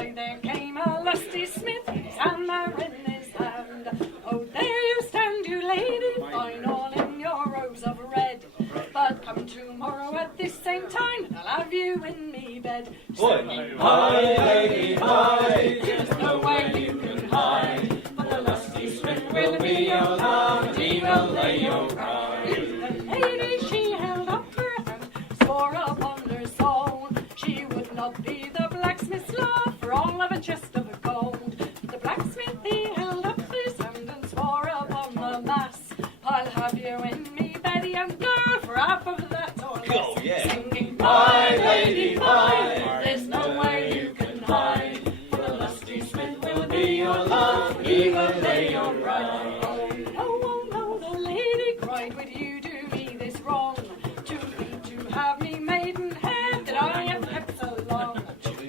Why, there came a lusty smith, his hammer in his hand. Oh, there you stand, you lady, fine all in your robes of red. But come tomorrow at this same time, and I'll have you in me bed. Singing, hi, lady, hi, there's no way you can hide. for the lusty smith will be your love, and he will lay your bride. The lady, she held up her hand, swore upon her soul, she would not be the blacksmith's love for all of a chest of gold. The blacksmith, he held up his hand and swore upon the mass, I'll have you in me bed, young girl, for half of that or less. Oh, yeah. Singing, My lady, my, there's no way you can hide, for the lusty smith will be your love, he will lay your bride. Oh no, the lady cried, would you do me this wrong? To have me maidenhead that I have kept so long.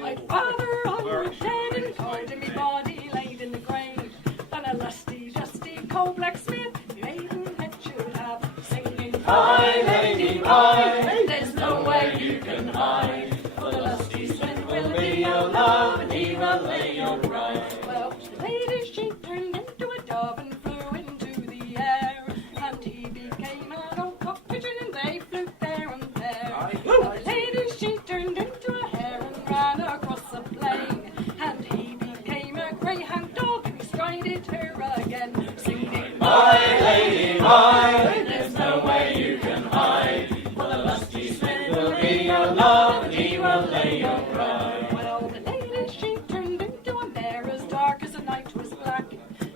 I'd rather I were dead and cold and me body laid in the grave than a lusty, dusty, cold blacksmith maidenhead should have. Singing, My lady, my, there's no way you can hide, for the lusty smith will be your love, and he will lay your bride. Well, the lady, she turned into a dove and flew into the air, and he became an old cock pigeon and they flew there and there. The lady, she turned into a hare and ran across the plain, and he became a greyhound dog and he strided her again, singing, My lady, my, there's no way you can hide, for the lusty smith will be your love, and he will lay your bride. Well, the lady, she turned into a mare as dark as the night was black,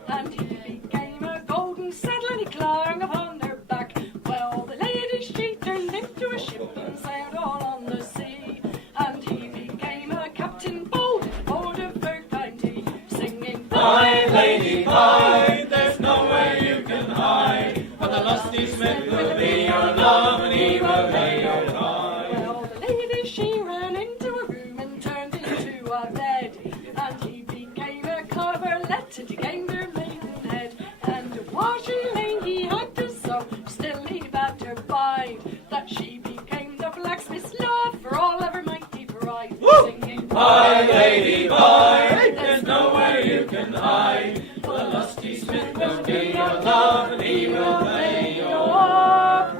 and he became a golden saddle and he clung upon her back. Well, the lady, she turned into a ship and sailed all on the sea, and he became a captain bold and bold of fertile tea, singing, My lady, my, there's no way you can hide, for the lusty smith will be your love, and he will lay your bride. Well, the lady, she ran into a room and turned into a bed, and he became a coverlet and he came her maidenhead, and while she lay he had to sew, still he bade her bide, that she became the blacksmith's love for all of her mighty pride, singing, My lady, my, there's no way you can hide, for the lusty smith will be your love, and he will lay your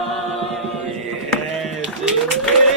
bride. Yes.